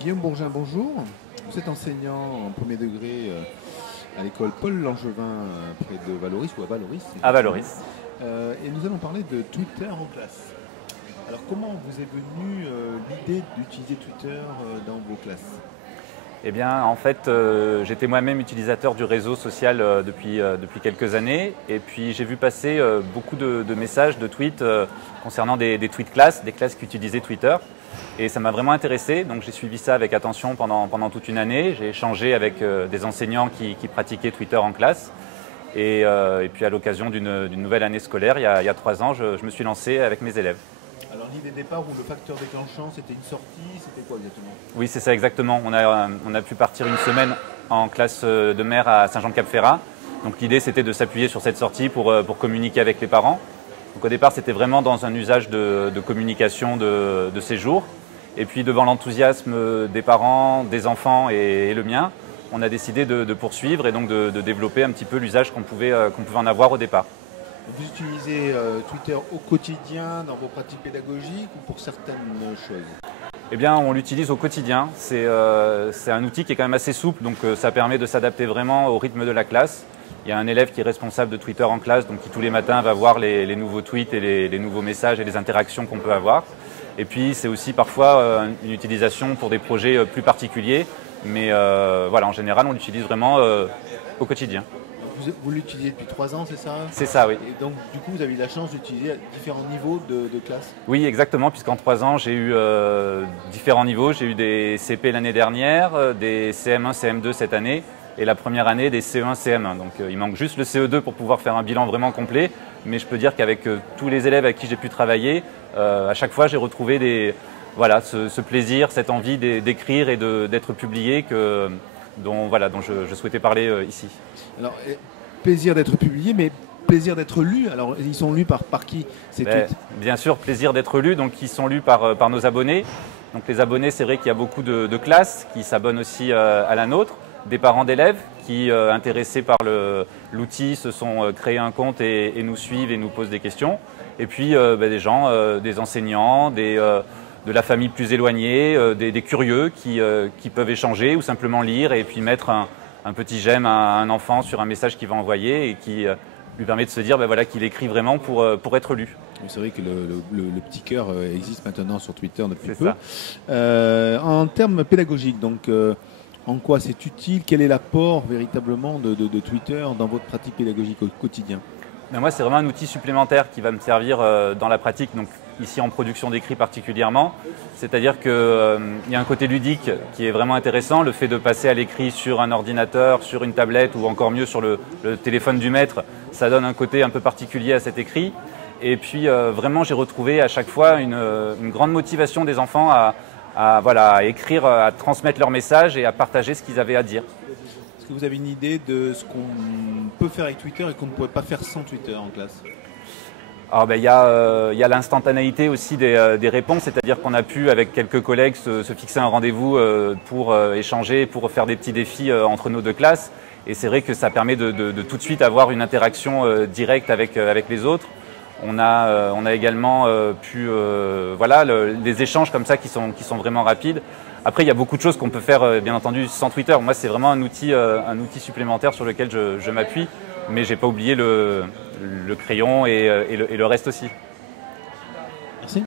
Guillaume Bourgin, bonjour. Vous êtes enseignant en premier degré à l'école Paul Langevin près de Valoris ou à Valoris. À Valoris. Et nous allons parler de Twitter en classe. Alors comment vous est venue l'idée d'utiliser Twitter dans vos classes? Eh bien, en fait, j'étais moi-même utilisateur du réseau social depuis quelques années. Et puis, j'ai vu passer beaucoup de messages, de tweets concernant des tweets classes, des classes qui utilisaient Twitter. Et ça m'a vraiment intéressé. Donc, j'ai suivi ça avec attention pendant toute une année. J'ai échangé avec des enseignants qui pratiquaient Twitter en classe. Et puis, à l'occasion d'une nouvelle année scolaire, il y a 3 ans, je me suis lancé avec mes élèves. Alors l'idée de départ ou le facteur déclenchant, c'était une sortie, c'était quoi exactement? Oui, c'est ça exactement. On a pu partir une semaine en classe de mer à Saint-Jean-de-Cap-Ferrat. Donc l'idée, c'était de s'appuyer sur cette sortie pour communiquer avec les parents. Donc au départ, c'était vraiment dans un usage de communication de séjour. Et puis devant l'enthousiasme des parents, des enfants et le mien, on a décidé de poursuivre et donc de développer un petit peu l'usage qu'on pouvait en avoir au départ. Vous utilisez Twitter au quotidien dans vos pratiques pédagogiques ou pour certaines choses? Eh bien, on l'utilise au quotidien. C'est un outil qui est quand même assez souple, donc ça permet de s'adapter vraiment au rythme de la classe. Il y a un élève qui est responsable de Twitter en classe, donc qui tous les matins va voir les nouveaux tweets et les nouveaux messages et les interactions qu'on peut avoir. Et puis, c'est aussi parfois une utilisation pour des projets plus particuliers, mais voilà, en général, on l'utilise vraiment au quotidien. Vous l'utilisez depuis 3 ans, c'est ça? C'est ça, oui. Et donc, du coup, vous avez eu la chance d'utiliser à différents niveaux de classe? Oui, exactement, puisqu'en 3 ans, j'ai eu différents niveaux. J'ai eu des CP l'année dernière, des CM1, CM2 cette année, et la première année des CE1, CM1. Donc il manque juste le CE2 pour pouvoir faire un bilan vraiment complet. Mais je peux dire qu'avec tous les élèves avec qui j'ai pu travailler, à chaque fois, j'ai retrouvé voilà, ce plaisir, cette envie d'écrire et d'être publié dont je souhaitais parler ici. Alors, plaisir d'être publié, mais plaisir d'être lu. Alors, ils sont lus par qui ces tweets? Bien sûr, plaisir d'être lus. Donc, ils sont lus par nos abonnés. Donc, les abonnés, c'est vrai qu'il y a beaucoup de classes qui s'abonnent aussi à la nôtre, des parents d'élèves qui, intéressés par l'outil, se sont créés un compte et nous suivent et nous posent des questions. Et puis, des gens, des enseignants, de la famille plus éloignée, des curieux qui peuvent échanger ou simplement lire et puis mettre un petit j'aime à un enfant sur un message qu'il va envoyer et qui lui permet de se dire voilà, qu'il écrit vraiment pour être lu. C'est vrai que le petit cœur existe maintenant sur Twitter depuis C'est peu. En termes pédagogiques, donc, en quoi c'est utile? Quel est l'apport véritablement de Twitter dans votre pratique pédagogique au quotidien? Mais moi, c'est vraiment un outil supplémentaire qui va me servir dans la pratique, donc ici en production d'écrit particulièrement. C'est-à-dire qu'il y a un côté ludique qui est vraiment intéressant, le fait de passer à l'écrit sur un ordinateur, sur une tablette ou encore mieux sur le téléphone du maître, ça donne un côté un peu particulier à cet écrit. Et puis vraiment, j'ai retrouvé à chaque fois une grande motivation des enfants à écrire, à transmettre leur message et à partager ce qu'ils avaient à dire. Est-ce que vous avez une idée de ce qu'on peut faire avec Twitter et qu'on ne pourrait pas faire sans Twitter en classe? Alors, il y a l'instantanéité aussi des réponses, c'est-à-dire qu'on a pu, avec quelques collègues, se fixer un rendez-vous pour échanger, pour faire des petits défis entre nos deux classes. Et c'est vrai que ça permet de tout de suite avoir une interaction directe avec les autres. On a également pu, des échanges comme ça qui sont vraiment rapides. Après, il y a beaucoup de choses qu'on peut faire, bien entendu, sans Twitter. Moi, c'est vraiment un outil supplémentaire sur lequel je m'appuie, mais j'ai pas oublié le crayon et le reste aussi.